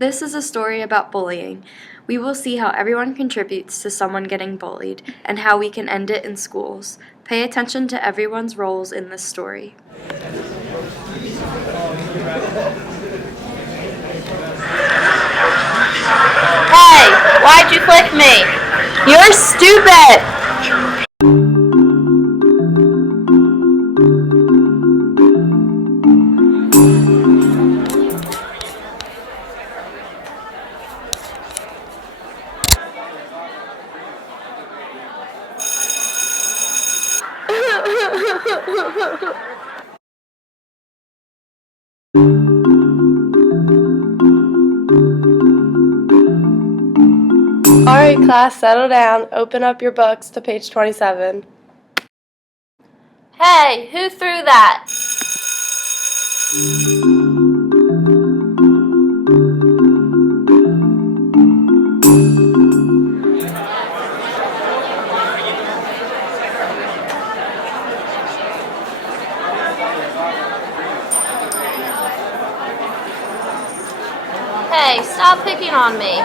This is a story about bullying. We will see how everyone contributes to someone getting bullied and how we can end it in schools. Pay attention to everyone's roles in this story. Hey, why'd you flick me? You're stupid! Alright class, settle down. Open up your books to page 27. Hey, who threw that? Hey, stop picking on me.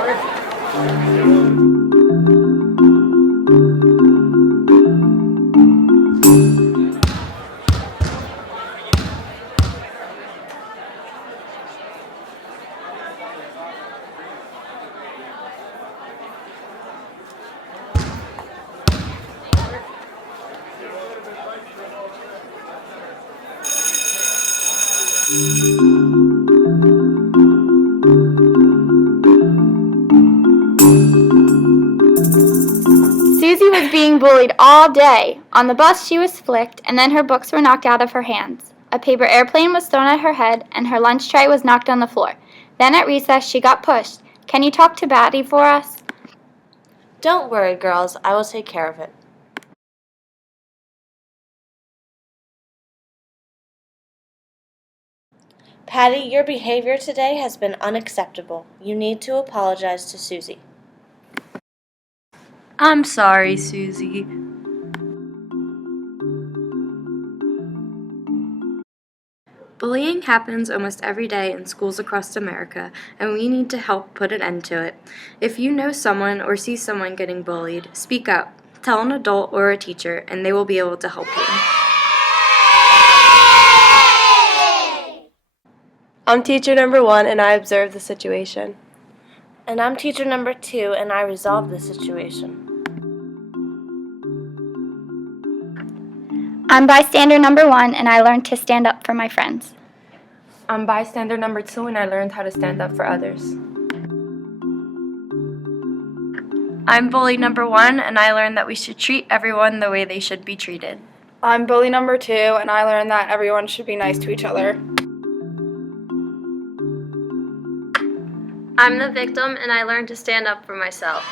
Susie was being bullied all day. On the bus, she was flicked, and then her books were knocked out of her hands. A paper airplane was thrown at her head, and her lunch tray was knocked on the floor. Then at recess, she got pushed. Can you talk to Batty for us? Don't worry, girls. I will take care of it. Patty, your behavior today has been unacceptable. You need to apologize to Susie. I'm sorry, Susie. Bullying happens almost every day in schools across America, and we need to help put an end to it. If you know someone or see someone getting bullied, speak up. Tell an adult or a teacher, and they will be able to help you. I'm teacher number 1 and I observed the situation. And I'm teacher number 2, and I resolved the situation. I'm bystander number 1, and I learned to stand up for my friends. I'm bystander number 2, and I learned how to stand up for others. I'm bully number 1, and I learned that we should treat everyone the way they should be treated. I'm bully number 2, and I learned that everyone should be nice to each other. I'm the victim, and I learned to stand up for myself.